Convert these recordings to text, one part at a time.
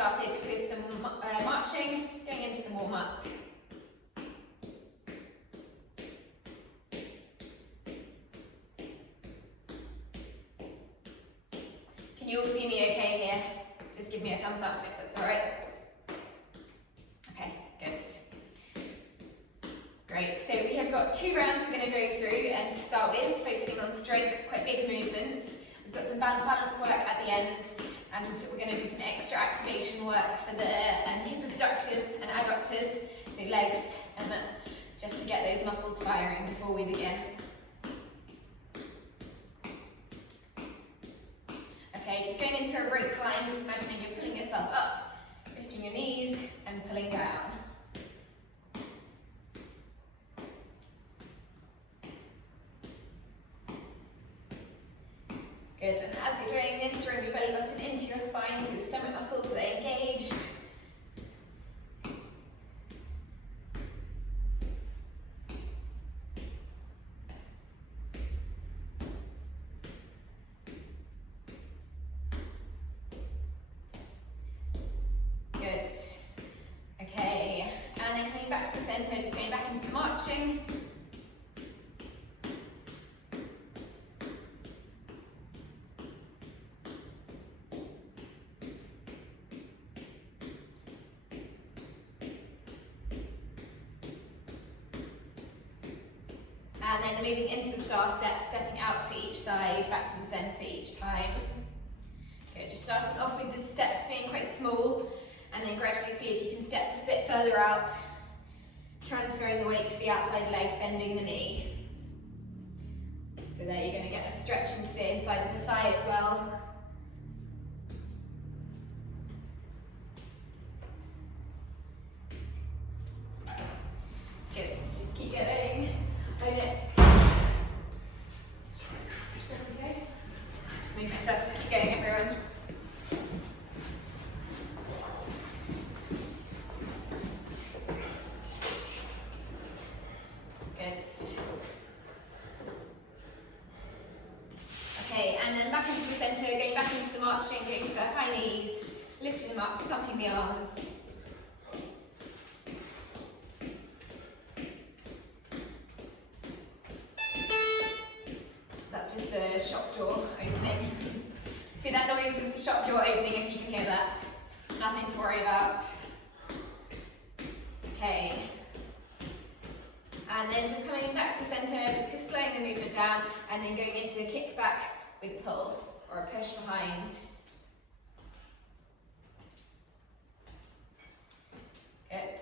started just with some marching, going into the warm-up. Can you all see me okay here? Just give me a thumbs up if that's alright. Okay, good. Great, so we have got 2 rounds we're going to go through, and to start with, focusing on strength, quite big movements. We've got some balance work at the end, and we're going to do some extra activation work for the hip abductors and adductors, so legs, just to get those muscles firing before we begin. Okay, just going into a rope climb, just imagining you're pulling yourself up, lifting your knees and pulling down. Good, and as you're doing this, draw your belly button into your spine so the stomach muscles are engaged. Good. Okay, and then coming back to the centre, just going back into marching. And then moving into the star step, stepping out to each side, back to the centre each time. Good, just starting off with the steps being quite small, and then gradually see if you can step a bit further out, transferring the weight to the outside leg, bending the knee. So there you're going to get a stretch into the inside of the thigh as well. Good, just keep going. Hold it. That's okay. Just move myself, just keep going everyone. Good. Okay, and then back into the centre, going back into the marching, going for high knees, lifting them up, pumping the arms. That's just the shop door opening. See, that noise is the shop door opening, if you can hear that. Nothing to worry about. Okay. And then just coming back to the centre, just slowing the movement down, and then going into kickback with pull, or a push behind. Good.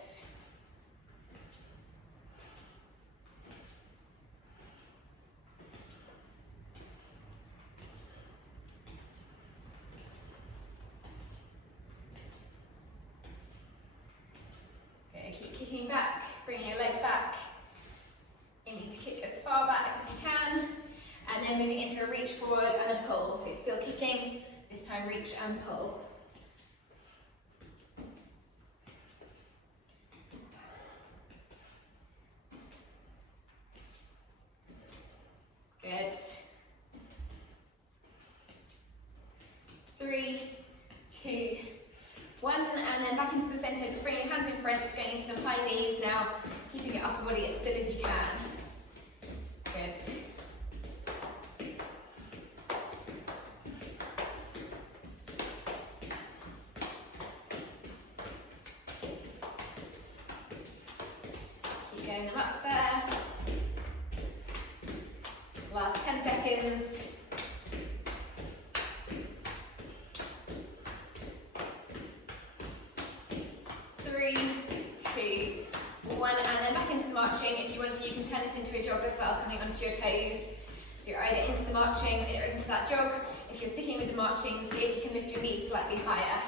Keep kicking back, bringing your leg back, aiming to kick as far back as you can, and then moving into a reach forward and a pull. So still kicking, this time reach and pull. Good. 3, 2, 1, and then back into the centre, just bringing your hands in front, just going into some high knees now, keeping your upper body as still as you can. Good. Keep going them up there. Last 10 seconds. 3, 2, 1, and then back into the marching. If you want to, you can turn this into a jog as well, coming onto your toes. So you're either into the marching or into that jog. If you're sticking with the marching, see if you can lift your knees slightly higher.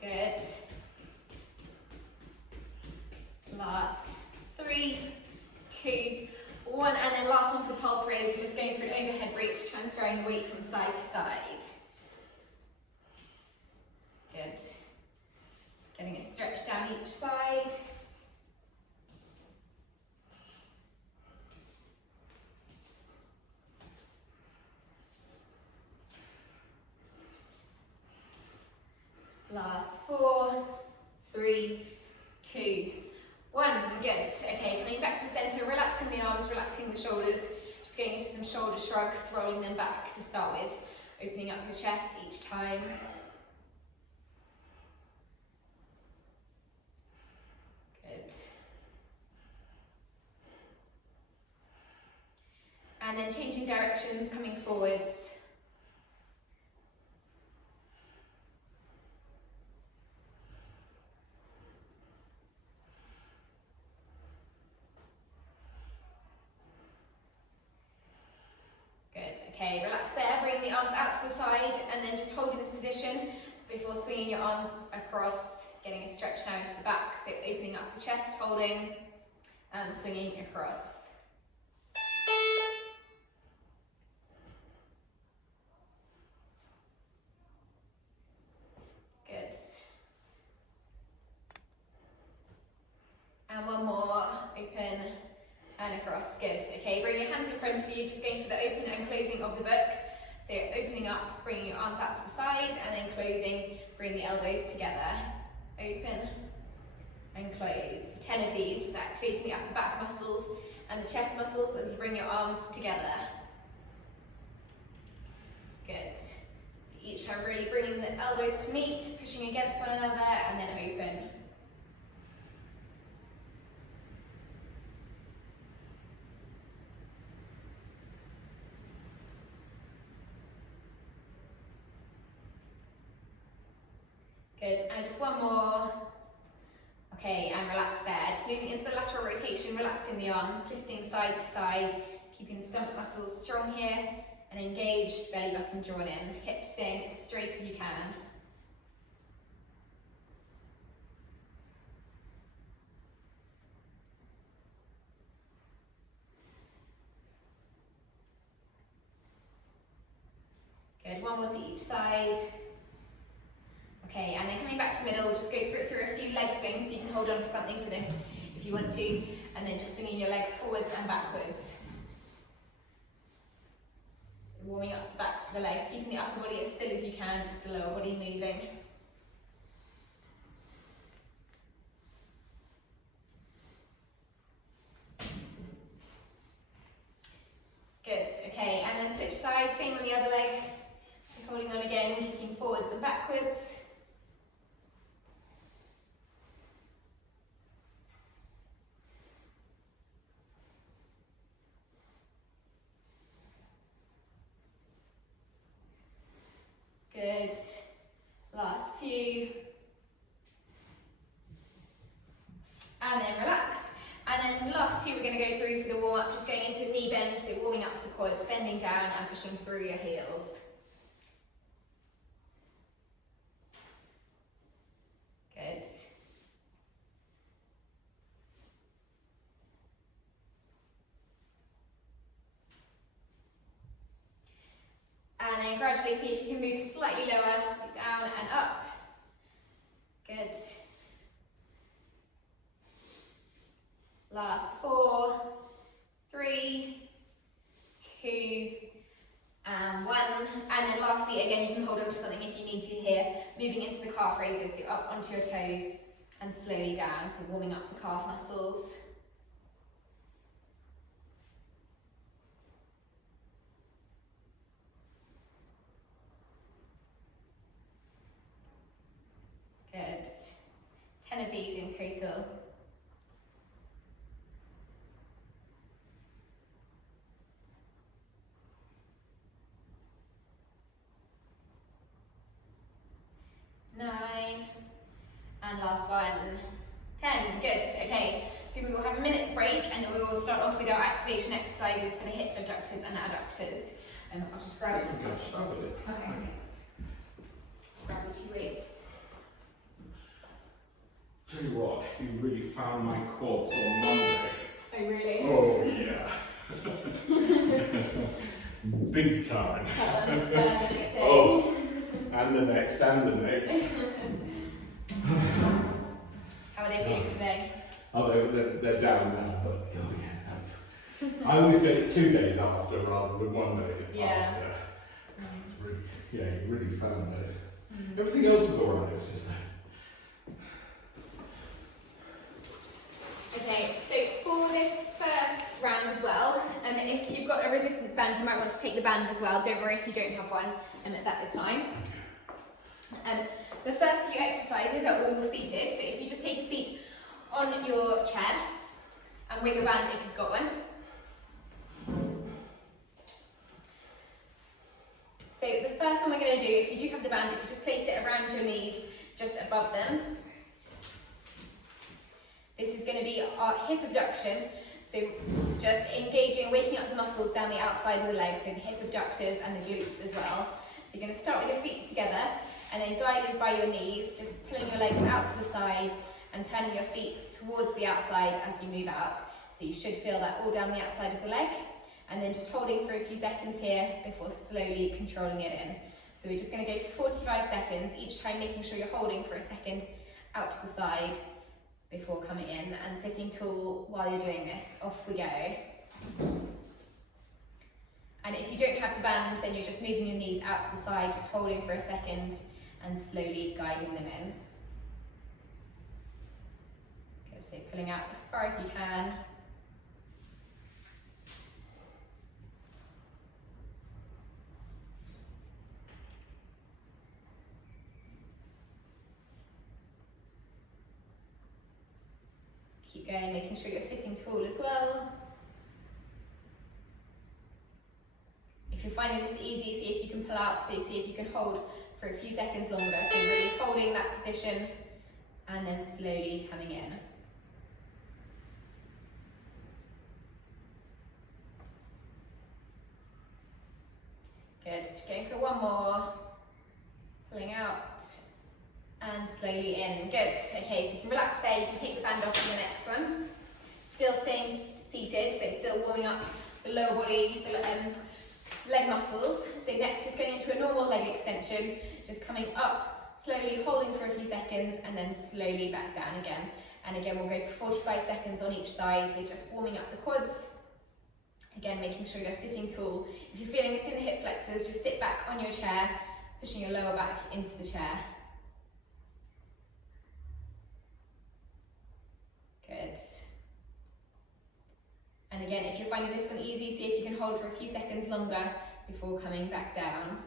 Good. Last 3, 2, 1, and then last one for the pulse raise. You're just going for an overhead reach, transferring the weight from side to side. Good. Last 4, 3, 2, 1. Good. Okay, coming back to the centre, relaxing the arms, relaxing the shoulders. Just going into some shoulder shrugs, rolling them back to start with. Opening up your chest each time. Good. And then changing directions, coming forwards. Okay, relax there, bring the arms out to the side and then just holding this position before swinging your arms across, getting a stretch now into the back, so opening up the chest, holding and swinging across. Good. And one more, open and across. Good. Okay, bring your hands in front of you, just going for the open and closing of the book. So opening up, bringing your arms out to the side, and then closing, bring the elbows together. Open and close. For 10 of these, just activating the upper back muscles and the chest muscles as you bring your arms together. Good. So each time really bringing the elbows to meet, pushing against one another, and then open. Good, and just one more. Okay, and relax there. Just moving into the lateral rotation, relaxing the arms, twisting side to side, keeping the stomach muscles strong here, and engaged, belly button drawn in, hips staying as straight as you can. Good, one more to each side. Okay, and then coming back to the middle, just go through a few leg swings, so you can hold on to something for this if you want to, and then just swinging your leg forwards and backwards. Warming up the backs of the legs, keeping the upper body as still as you can, just the lower body moving. Good, okay, and then switch sides, same on the other leg. So holding on again, kicking forwards and backwards. Good. Last few. And then relax. And then the last two we're going to go through for the warm up, just going into knee bend, so warming up the quads, bending down and pushing through your heels. Good. And then gradually see if you can move slightly lower, so down and up. Good. Last 4, 3, 2, and 1. And then lastly, again, you can hold on to something if you need to here. Moving into the calf raises, so up onto your toes and slowly down, so warming up the calf muscles. Good. 10 of these in total. And last one, 10, good, okay. So we will have a minute break and then we will start off with our activation exercises for the hip abductors and adductors. I'll just grab it. Okay, thanks. Grab the 2 weights. Tell you what, you really found my quads on Monday. Oh really? Oh yeah. Big time. Oh, and the next, and the next. How are they feeling today? Oh, they're down now, but oh yeah. I always get it 2 days after rather than 1 day after. It's really, yeah, you really found it. Everything else was alright, it was just that. Okay, so for this first round as well, if you've got a resistance band, you might want to take the band as well. Don't worry if you don't have one, that is fine. The first few exercises are all seated, so if you just take a seat on your chair and with your band if you've got one. So the first one we're going to do, if you do have the band, if you just place it around your knees, just above them. This is going to be our hip abduction, so just engaging, waking up the muscles down the outside of the legs, so the hip abductors and the glutes as well. So you're going to start with your feet together, and then guided by your knees, just pulling your legs out to the side and turning your feet towards the outside as you move out. So you should feel that all down the outside of the leg. And then just holding for a few seconds here before slowly controlling it in. So we're just going to go for 45 seconds, each time making sure you're holding for a second out to the side before coming in and sitting tall while you're doing this. Off we go. And if you don't have the band, then you're just moving your knees out to the side, just holding for a second and slowly guiding them in. Good, so pulling out as far as you can. Keep going, making sure you're sitting tall as well. If you're finding this easy, see if you can pull out, so see if you can hold for a few seconds longer. So really holding that position and then slowly coming in. Good, going for one more. Pulling out. And slowly in. Good. Okay, so you can relax there. You can take the band off for the next one. Still staying seated, so still warming up the lower body, the leg muscles. So next, just going into a normal leg extension, just coming up, slowly holding for a few seconds, and then slowly back down again. And again, we'll go for 45 seconds on each side, so just warming up the quads. Again, making sure you're sitting tall. If you're feeling this in the hip flexors, just sit back on your chair, pushing your lower back into the chair. Good. And again, if you're finding this one easy, see if you can hold for a few seconds longer before coming back down.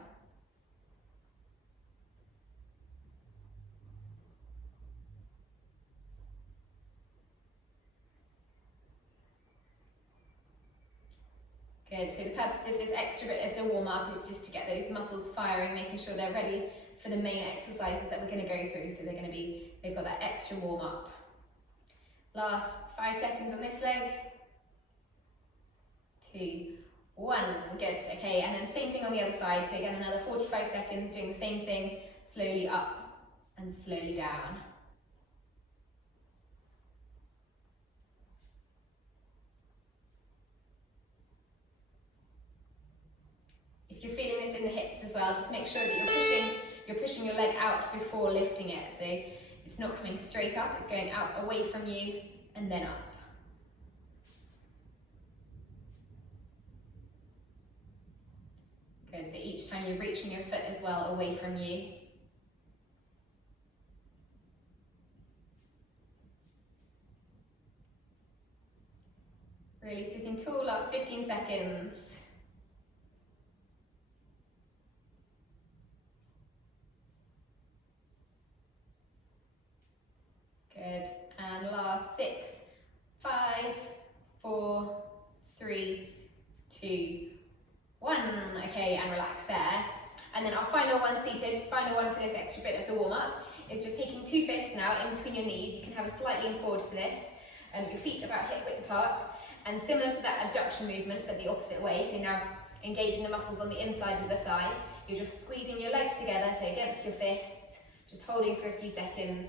Good, so the purpose of this extra bit of the warm-up is just to get those muscles firing, making sure they're ready for the main exercises that we're going to go through. So they've got that extra warm-up. Last 5 seconds on this leg. 2, 1, good, okay, and then same thing on the other side. So again, another 45 seconds doing the same thing, slowly up and slowly down. If you're feeling this in the hips as well, just make sure that you're pushing your leg out before lifting it. So it's not coming straight up, it's going out away from you and then up. Good, so each time you're reaching your foot as well away from you. Really sitting tall, last 15 seconds. Good, and last 6, 5, 4, 3, 2, 1. Okay, and relax there. And then our final one seated, final one for this extra bit of the warm-up, is just taking 2 fists now in between your knees. You can have a slight lean forward for this. Your feet about hip width apart. And similar to that abduction movement, but the opposite way. So now engaging the muscles on the inside of the thigh. You're just squeezing your legs together, so against your fists, just holding for a few seconds,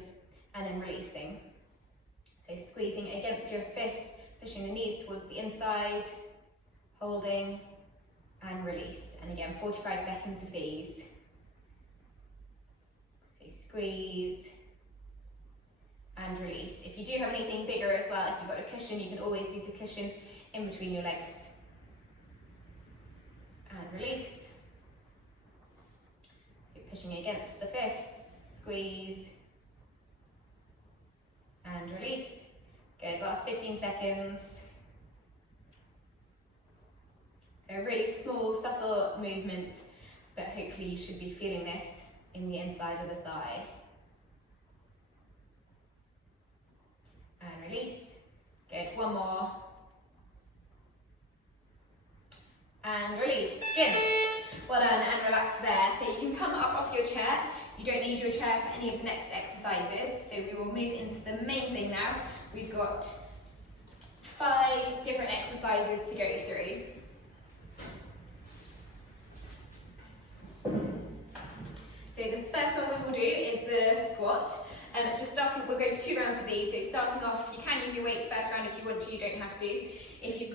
and then releasing. So squeezing against your fist, pushing the knees towards the inside, holding, and release. And again, 45 seconds of these. So squeeze, and release. If you do have anything bigger as well, if you've got a cushion, you can always use a cushion in between your legs. And release. So pushing against the fists, squeeze, and release. Good, last 15 seconds. So a really small, subtle movement, but hopefully you should be feeling this in the inside of the thigh. And release. Good, one more. And release. Good. Well done, and relax there. So you can come up off your chair. You don't need your chair for any of the next exercises. So we will move into the main thing now. We've got 5 different exercises to go through. So the first one we will do is the squat. Just starting, we'll go for 2 rounds of these. So starting off, you can use your weights first round if you want to, you don't have to. If you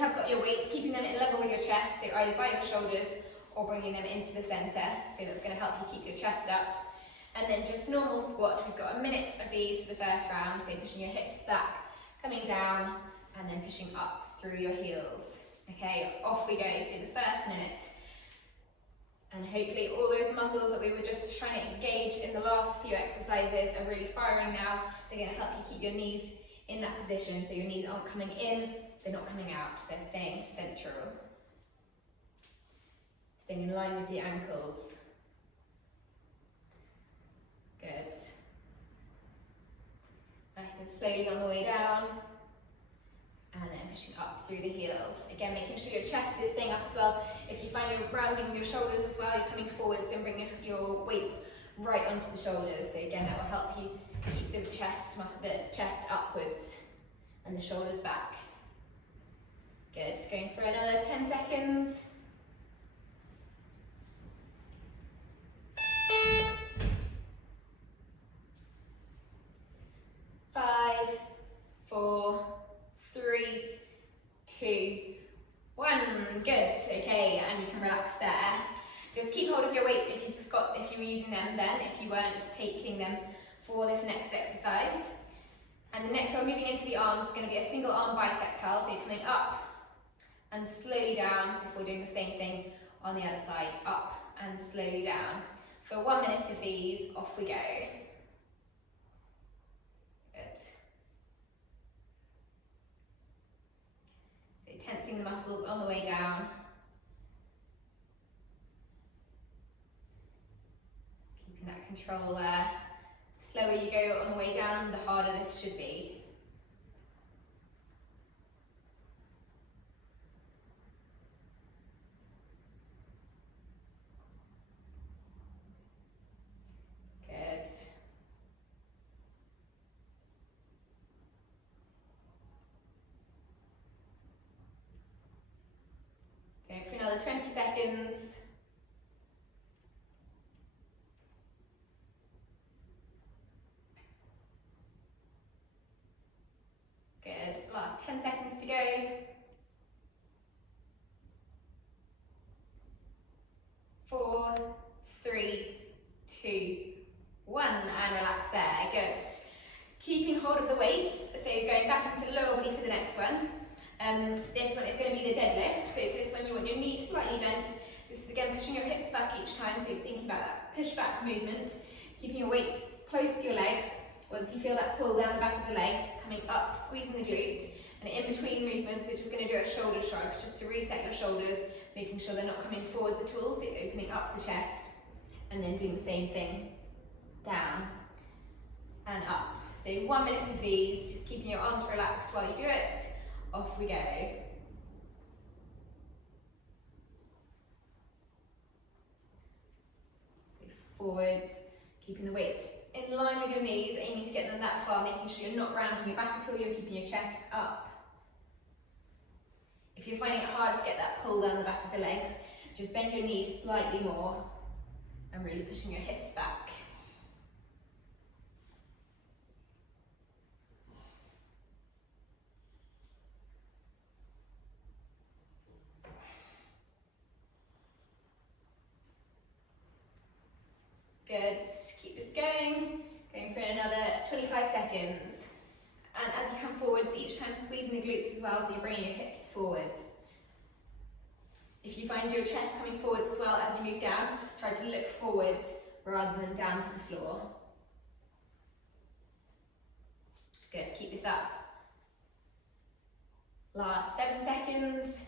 have got your weights, keeping them in level with your chest, so either by your shoulders or bringing them into the centre. So that's going to help you keep your chest up. And then just normal squat, we've got a minute of these for the first round. So pushing your hips back, coming down, and then pushing up through your heels. Okay, off we go. So the first minute. And hopefully all those muscles that we were just trying to engage in the last few exercises are really firing now. They're going to help you keep your knees in that position, so your knees aren't coming in, they're not coming out, they're staying central. Staying in line with the ankles. Good. Nice and slowly on the way down. And then pushing up through the heels. Again, making sure your chest is staying up as well. If you find you're rounding your shoulders as well, you're coming forwards, then bring your weights right onto the shoulders. So again, that will help you keep the chest upwards and the shoulders back. Good, going for another 10 seconds. 5, 4, 3, 2, 1. Good. Okay, and you can relax there. Just keep hold of your weights if you were using them then, if you weren't taking them for this next exercise. And the next one, moving into the arms, is going to be a single arm bicep curl. So you're coming up and slowly down before doing the same thing on the other side. Up and slowly down. For 1 minute of these, off we go. Good. So tensing the muscles on the way down. Keeping that control there. The slower you go on the way down, the harder this should be. Good. Going for another 20 seconds. Good. Last 10 seconds to go. 4, 3, 2, 1, and relax there. Good. Keeping hold of the weights, so going back into the lower body for the next one. This one is going to be the deadlift. So for this one, you want your knees slightly bent. This is again pushing your hips back each time, so you're thinking about that push back movement. Keeping your weights close to your legs. Once you feel that pull down the back of the legs, coming up, squeezing the glute. And in between movements, we're just going to do a shoulder shrug, just to reset your shoulders, making sure they're not coming forwards at all, so you're opening up the chest. And then doing the same thing, down and up. So 1 minute of these, just keeping your arms relaxed while you do it. Off we go. So forwards, keeping the weights in line with your knees, aiming to get them that far, making sure you're not rounding your back at all, you're keeping your chest up. If you're finding it hard to get that pull down the back of the legs, just bend your knees slightly more and really pushing your hips back. Good, keep this going for another 25 seconds. And as you come forwards, each time squeezing the glutes as well, so you're bringing your hips forwards. If you find your chest coming forwards as well as you move down, try to look forwards rather than down to the floor. Good, keep this up. Last 7 seconds.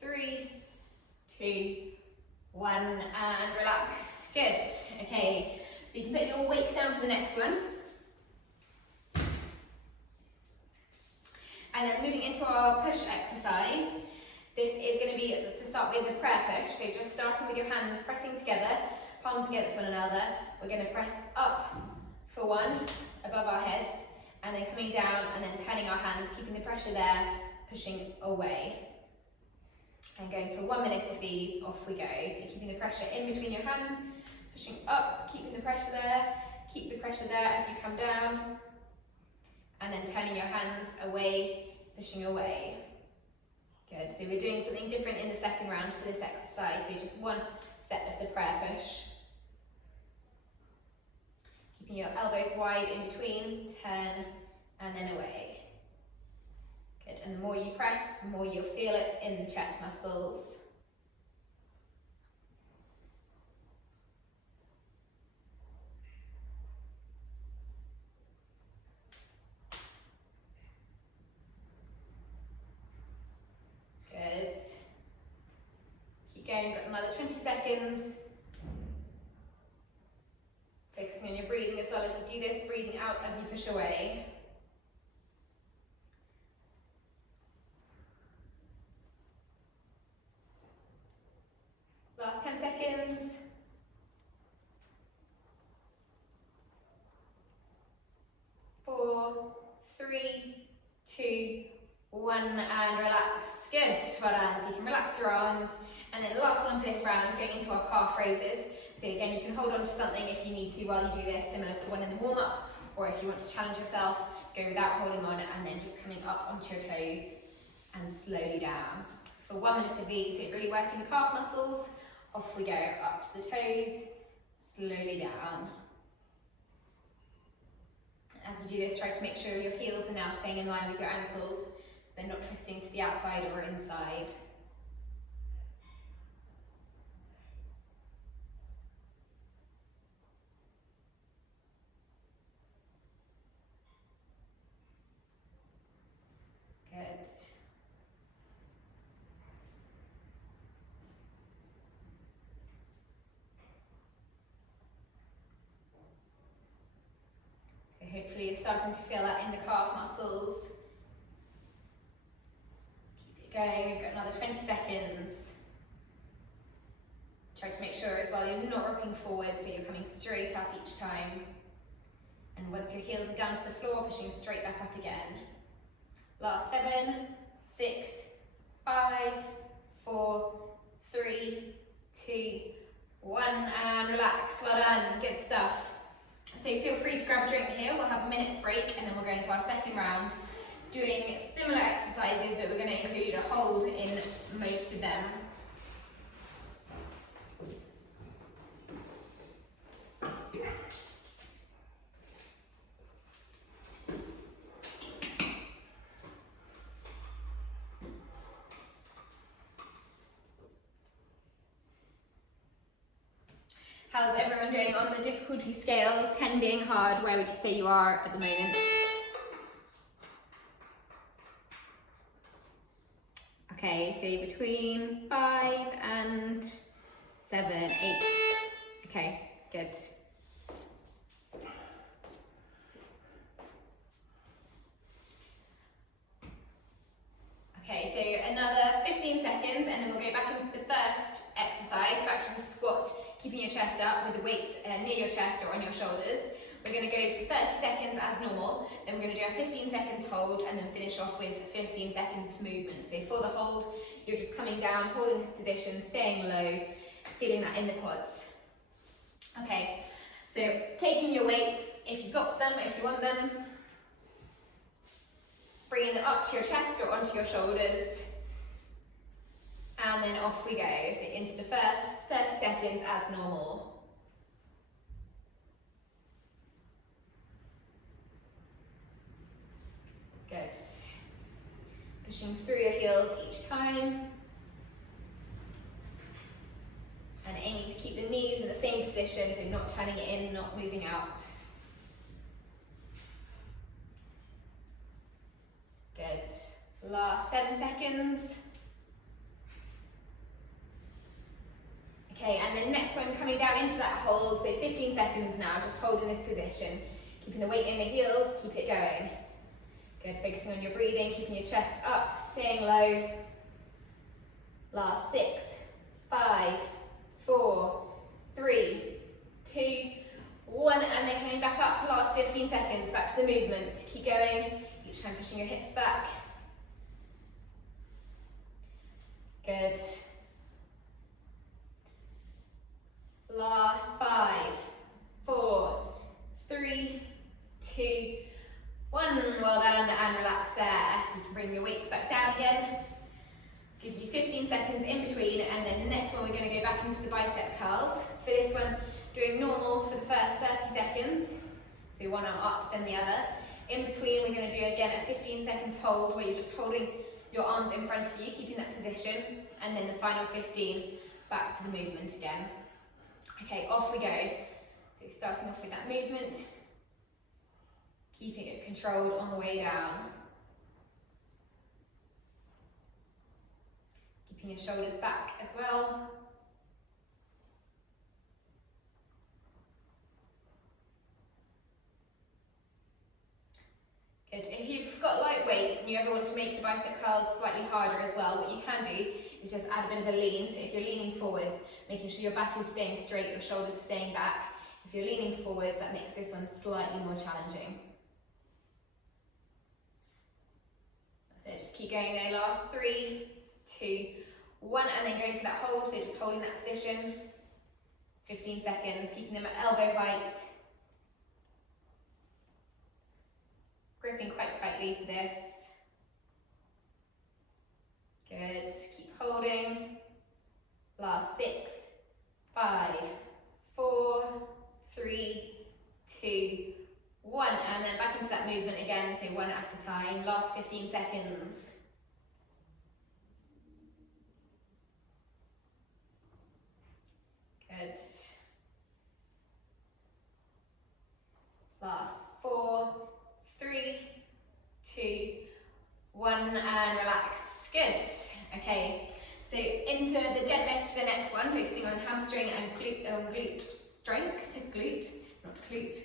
3, 2, 1, and relax. Good. Okay, so you can put your weights down for the next one. And then moving into our push exercise, this is going to be, to start with, the prayer push. So just starting with your hands pressing together, palms against one another. We're going to press up for 1, above our heads, and then coming down and then turning our hands, keeping the pressure there, pushing away. And going for 1 minute of these, off we go. So keeping the pressure in between your hands, pushing up, keeping the pressure there, keep the pressure there as you come down, and then turning your hands away, pushing away. Good, so we're doing something different in the second round for this exercise, so just 1 set of the prayer push. Keeping your elbows wide in between, turn, and then away. Good, and the more you press, the more you'll feel it in the chest muscles. Good. Keep going, got another 20 seconds. Focusing on your breathing as well as you do this, breathing out as you push away. Last 10 seconds. 4, 3, 2, 1, and relax. Good, well done. So you can relax your arms. And then the last one for this round, going into our calf raises. So again, you can hold on to something if you need to while you do this, similar to the one in the warm-up, or if you want to challenge yourself, go without holding on and then just coming up onto your toes and slowly down. For 1 minute of these, so really working the calf muscles. Off we go, up to the toes, slowly down. As you do this, try to make sure your heels are now staying in line with your ankles, so they're not twisting to the outside or inside. Good. So hopefully you're starting to feel that in the calf muscles. Keep it going, we've got another 20 seconds. Try to make sure as well you're not rocking forward, so you're coming straight up each time. And once your heels are down to the floor, pushing straight back up again. Last 7, 6, 5, 4, 3, 2, 1, and relax. Well done, good stuff. So feel free to grab a drink here. We'll have a minute's break and then we'll go into our second round, doing similar exercises, but we're going to include a hold in most of them. How's everyone doing on the difficulty scale? 10 being hard, where would you say you are at the moment? Okay, so between 5 and 7, 8. Okay, good. Okay, so another 15 seconds and then we'll go back into the first exercise, back to the squat, keeping your chest up with the weights near your chest or on your shoulders. We're going to go for 30 seconds as normal, then we're going to do a 15 seconds hold and then finish off with 15 seconds movement. So for the hold, you're just coming down, holding this position, staying low, feeling that in the quads. Okay, so taking your weights, if you've got them, if you want them, bringing them up to your chest or onto your shoulders, and then off we go. So into the first 30 seconds as normal. Good. time. And aiming to keep the knees in the same position, so not turning it in, not moving out. Good. Last 7 seconds. Okay, and then next one coming down into that hold, so 15 seconds now, just holding this position. Keeping the weight in the heels, keep it going. Good, focusing on your breathing, keeping your chest up, staying low. Last 6, 5, 4, 3, 2, 1, and then coming back up, last 15 seconds, back to the movement. Keep going, each time pushing your hips back. Good. Last 5, 4, 3, 2, 1. Well done, and relax there. So you can bring your weights back down again. Give you 15 seconds in between, and then the next one we're going to go back into the bicep curls. For this one, doing normal for the first 30 seconds. So one arm up, then the other. In between, we're going to do again a 15 seconds hold where you're just holding your arms in front of you, keeping that position, and then the final 15 back to the movement again. Okay, off we go. So starting off with that movement, keeping it controlled on the way down. Keeping your shoulders back as well. Good. If you've got light weights and you ever want to make the bicep curls slightly harder as well, what you can do is just add a bit of a lean. So if you're leaning forwards, making sure your back is staying straight, your shoulders staying back. If you're leaning forwards, that makes this one slightly more challenging. So just keep going there. Last 3, 2, 1, and then going for that hold. So just holding that position. 15 seconds, keeping them at elbow height. Gripping quite tightly for this. Good, keep holding. Last 6, 5, 4, 3, 2, 1, and then back into that movement again, so one at a time. Last 15 seconds. Good. Last 4, 3, 2, 1, and relax. Good. Okay, so into the deadlift, the next one, focusing on hamstring and glute strength, glute, not glute.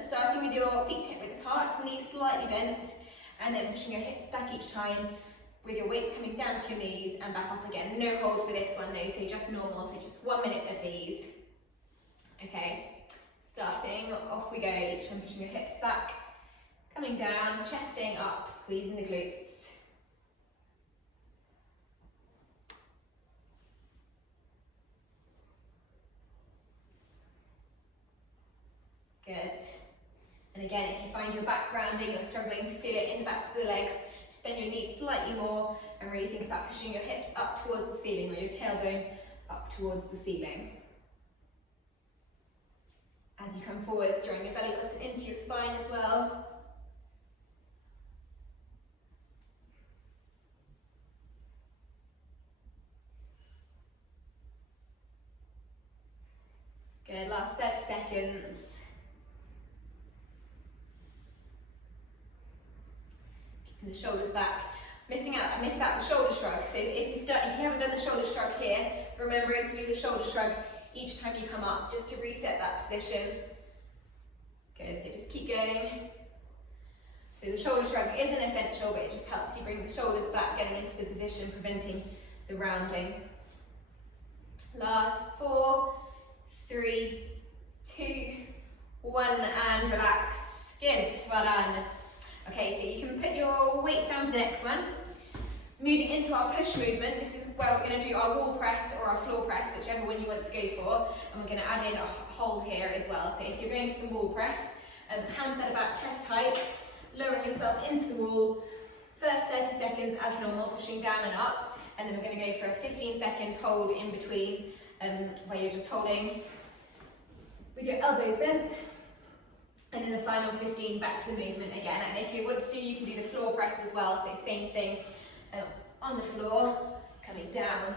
Starting with your feet hip width apart, knees slightly bent, and then pushing your hips back each time with your weights coming down to your knees and back up again. No hold for this one though, so just normal, so just 1 minute of these. Okay, starting, off we go, each time pushing your hips back, coming down, chest staying up, squeezing the glutes. Good. And again, if you find your back grounding, you're struggling to feel it in the backs of the legs, just bend your knees slightly more and really think about pushing your hips up towards the ceiling, or your tailbone up towards the ceiling. As you come forwards, drawing your belly button into your spine as well. Good, last 30 seconds. Keeping the shoulders back. I missed out the shoulder shrug. So if you haven't done the shoulder shrug here, remembering to do the shoulder shrug each time you come up, just to reset that position. Good, so just keep going. So the shoulder shrug isn't essential, but it just helps you bring the shoulders back, getting into the position, preventing the rounding. Last 4, 3, 2, 1, and relax. Good, well done. Okay, so you can put your weights down for the next one. Moving into our push movement, this is where we're going to do our wall press or our floor press, whichever one you want to go for. And we're going to add in a hold here as well. So if you're going for the wall press, hands at about chest height, lowering yourself into the wall. First 30 seconds as normal, pushing down and up. And then we're going to go for a 15-second hold in between, where you're just holding with your elbows bent. And then the final 15 back to the movement again. And if you want to do, you can do the floor press as well. So same thing, on the floor, coming down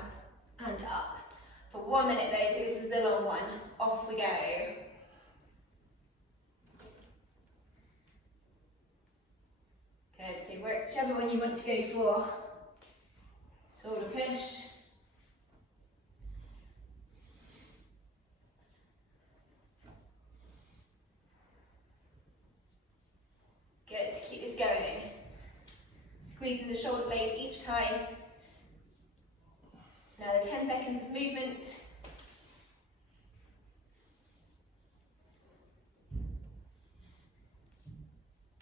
and up. For 1 minute though, so this is the long one. Off we go. Good, so whichever one you want to go for. Shoulder push. Good, keep this going. Squeezing the shoulder blades each time. Another 10 seconds of movement.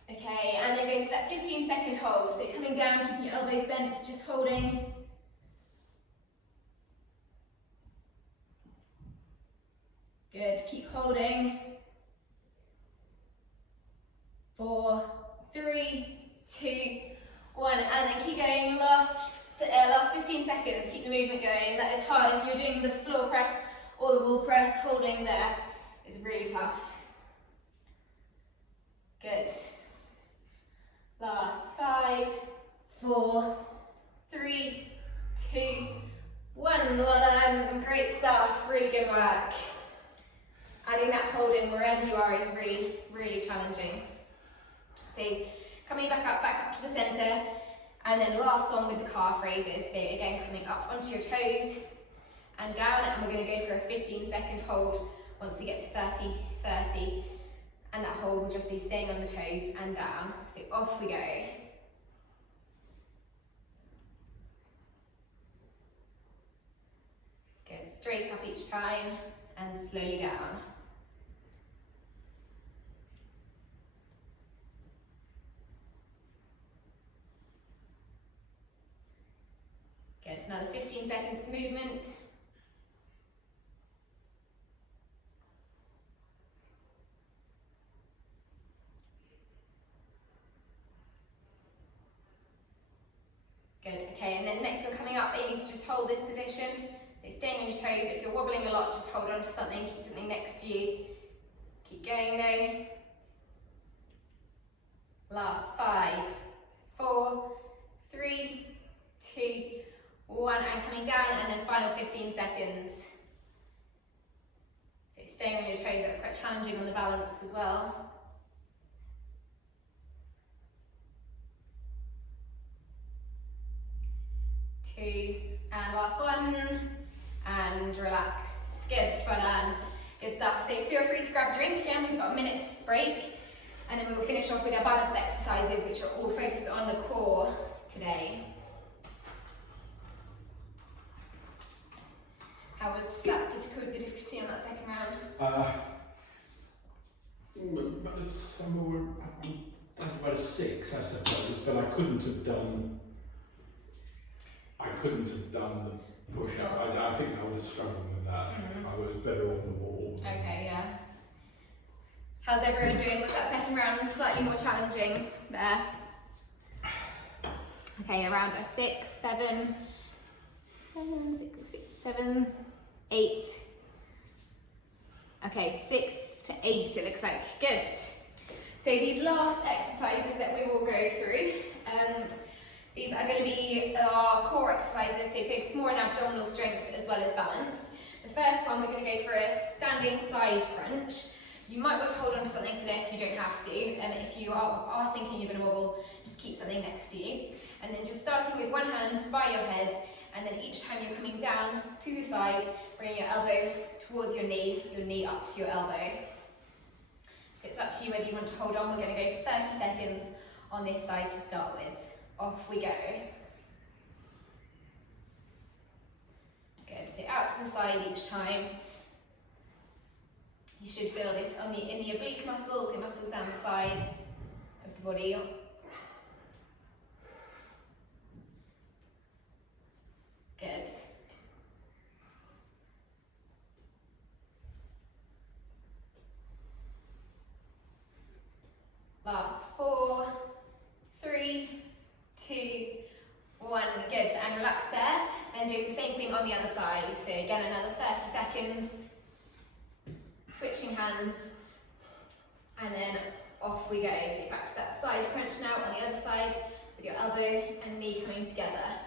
Okay, and then going for that 15-second hold. So coming down, keeping your elbows bent, just holding. Good, keep holding. 4, 3, 2, 1, and then keep going. Last 15 seconds, keep the movement going. That is hard. If you're doing the floor press or the wall press, holding there is really tough. Good. Last 5, 4, 3, 2, 1. Well done. Great stuff. Really good work. Adding that hold in wherever you are is really, really challenging. So coming back up to the centre, and then last one with the calf raises. So again, coming up onto your toes and down, and we're going to go for a 15-second hold once we get to 30, 30. And that hold will just be staying on the toes and down. So off we go. Good, straight up each time and slowly down. Good, another 15 seconds of movement. Good, okay, and then next we're coming up, aiming to just hold this position. So staying on your toes. If you're wobbling a lot, just hold on to something, keep something next to you. Keep going though. Last 5, 4, 3, 2, 1, and coming down, and then final 15 seconds. So staying on your toes, that's quite challenging on the balance as well. 2, and last 1, and relax. Good, well done. Good stuff. So feel free to grab a drink again. We've got a minute's break, and then we will finish off with our balance exercises, which are all focused on the core today. How was that difficult, the difficulty on that second round? Somewhere about a 6, I suppose, but I couldn't have done the push-up. I think I was struggling with that. I was better on the wall. Okay, yeah. How's everyone doing? Was that second round slightly more challenging there? Okay, around a 6, 7, 8. Okay, 6 to 8 it looks like. Good. So these last exercises that we will go through, these are going to be our core exercises, so focus more on abdominal strength as well as balance. The first one, we're going to go for a standing side crunch. You might want to hold on to something for this, you don't have to. If you are thinking you're going to wobble, just keep something next to you. And then just starting with one hand by your head, and then each time you're coming down to the side, bring your elbow towards your knee up to your elbow. So it's up to you whether you want to hold on. We're going to go for 30 seconds on this side to start with. Off we go. Good, so out to the side each time. You should feel this in the oblique muscles, the muscles down the side of the body. Good. Last 4, 3, 2, 1. Good, and relax there. Then doing the same thing on the other side. So again, another 30 seconds. Switching hands, and then off we go. So back to that side crunch now on the other side with your elbow and knee coming together.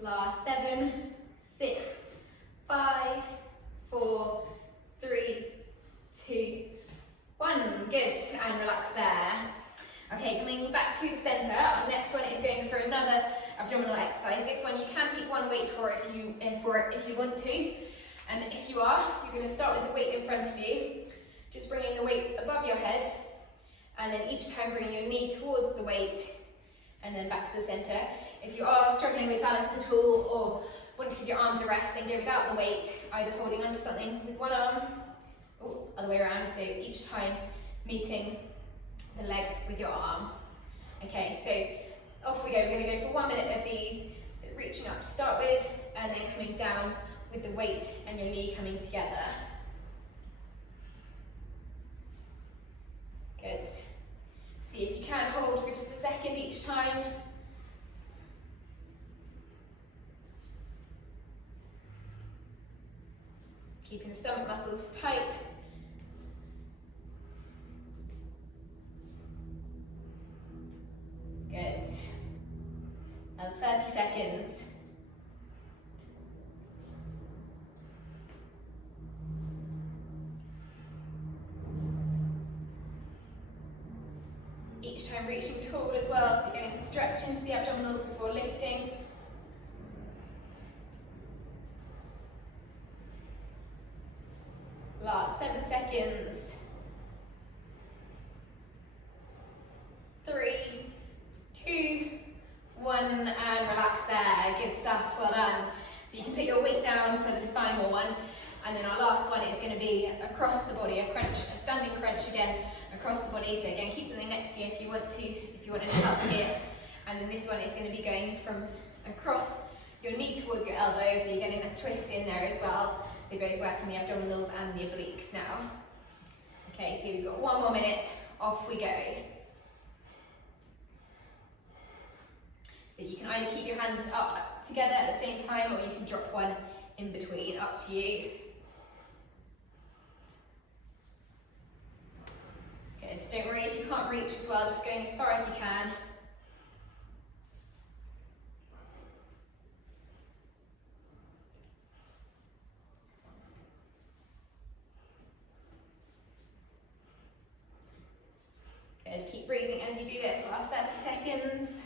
Last 7, 6, 5, 4, 3, 2, 1. Good, and relax there. Okay, coming back to the centre, our next one is going for another abdominal exercise. This one you can take one weight for if you want to. And if you are, you're going to start with the weight in front of you, just bringing the weight above your head, and then each time bringing your knee towards the weight, and then back to the centre. If you are struggling with balance at all, or want to give your arms a rest, then go without the weight, either holding onto something with one arm, or other way around, so each time meeting the leg with your arm. Okay, so off we go. We're going to go for 1 minute of these. So reaching up to start with, and then coming down with the weight and your knee coming together. Good. See if you can hold for just a second each time. Keeping the stomach muscles tight. Good. And 30 seconds. Each time reaching tall as well, so you're getting a stretch into the abdominals before lifting. Last 7 seconds. 3, 2, 1, and relax there. Good stuff, well done. So you can put your weight down for this final one, and then our last one is going to be across the body, a crunch, a standing crunch again, across the body. So again, keep something next to you if you want any help here. And then this one is going to be going from across your knee towards your elbow, so you're getting that twist in there as well. So you're both working the abdominals and the obliques now. Okay, so we've got 1 more minute, off we go. So you can either keep your hands up together at the same time, or you can drop one in between, up to you. Good, don't worry if you can't reach as well, just going as far as you can. Good, keep breathing as you do this, last 30 seconds.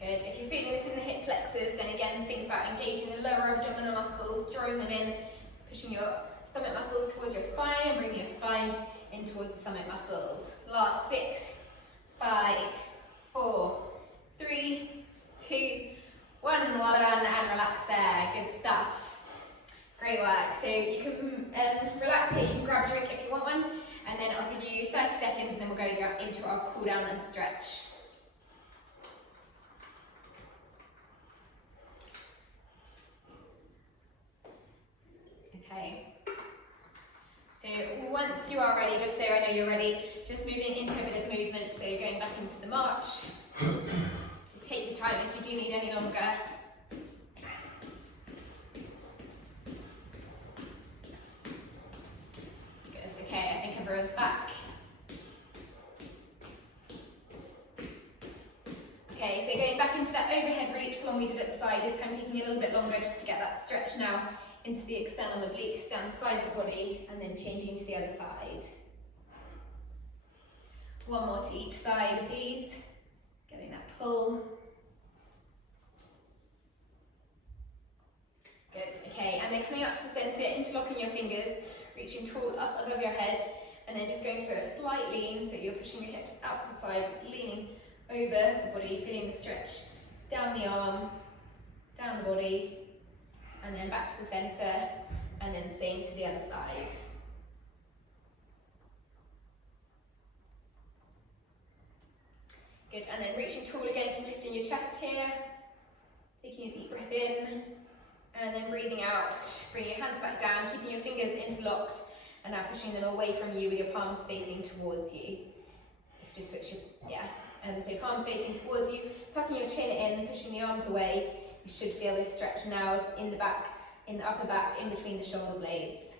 Good, if you're feeling this in the hip flexors, then again think about engaging the lower abdominal muscles, drawing them in, pushing your stomach muscles towards your spine and bringing your spine in towards the stomach muscles. Last 6, 5, 4, 3, 2, 1, well done, and relax there, good stuff. Great work, so you can relax here, you can grab a drink if you want one, and then I'll give you 30 seconds and then we'll go down into our cool down and stretch. Okay, so once you are ready, just so I know you're ready, just moving into a bit of movement, so going back into the march. Just take your time if you do need any longer. Good, okay, I think everyone's back. Okay, so going back into that overhead reach, the one we did at the side, this time taking a little bit longer just to get that stretch now into the external obliques down the side of the body, and then changing to the other side. 1 more to each side of these, getting that pull. Good, okay, and then coming up to the centre, interlocking your fingers, reaching tall up above your head, and then just going for a slight lean, so you're pushing your hips out to the side, just leaning over the body, feeling the stretch down the arm, down the body, and then back to the centre, and then same to the other side. Good, and then reaching tall again, just lifting your chest here, taking a deep breath in, and then breathing out, bring your hands back down, keeping your fingers interlocked, and now pushing them away from you with your palms facing towards you. Just switch your, so palms facing towards you, tucking your chin in, pushing the arms away. You should feel this stretch now in the back in the upper back, in between the shoulder blades.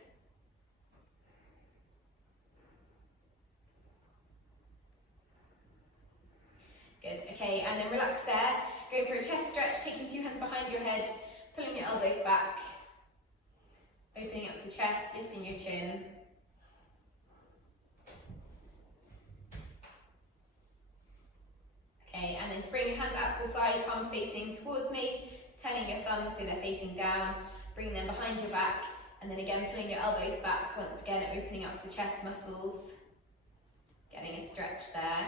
Good, okay, and then relax there. Go for a chest stretch, taking 2 hands behind your head, pulling your elbows back, opening up the chest, lifting your chin. Okay, and then spring your hands out to the side, palms facing towards me, turning your thumbs so they're facing down, bringing them behind your back, and then again pulling your elbows back, once again opening up the chest muscles, getting a stretch there.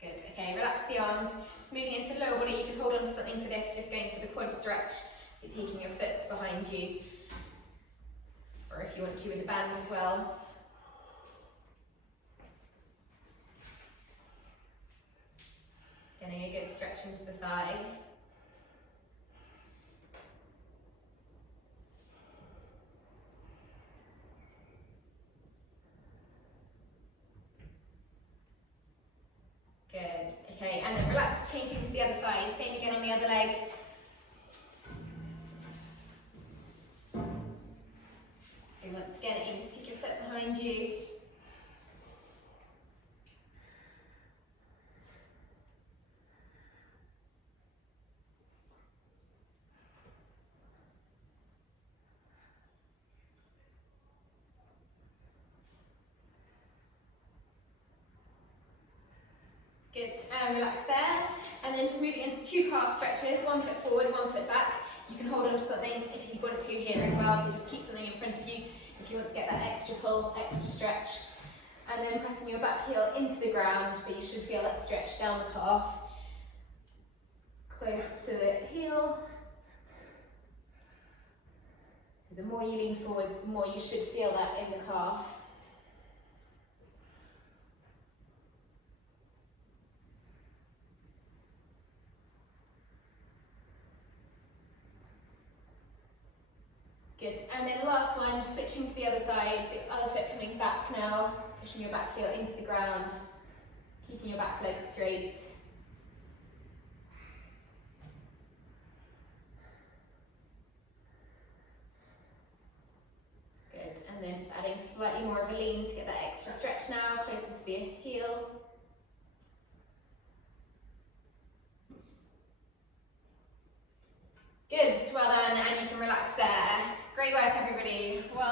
Good, okay, relax the arms, just moving into lower body. You can hold on to something for this, just going for the quad stretch, so you're taking your foot behind you, or if you want to with a band as well. Getting a good stretch into the thigh. Good, okay, and then relax, changing to the other side, same again on the other leg. So once again, aim to stick your foot behind you. Good, and relax there. And then just moving into 2 calf stretches, 1 foot forward, 1 foot back. You can hold on to something if you want to here as well, so just keep something in front of you if you want to get that extra pull, extra stretch. And then pressing your back heel into the ground, so you should feel that stretch down the calf. Close to the heel. So the more you lean forwards, the more you should feel that in the calf. Good, and then the last one, just switching to the other side, so your other foot coming back now, pushing your back heel into the ground, keeping your back leg straight. Good, and then just adding slightly more of a lean to get that extra stretch now, closer to the heel. Good, well done, and you can relax there. Great work, everybody. Well done.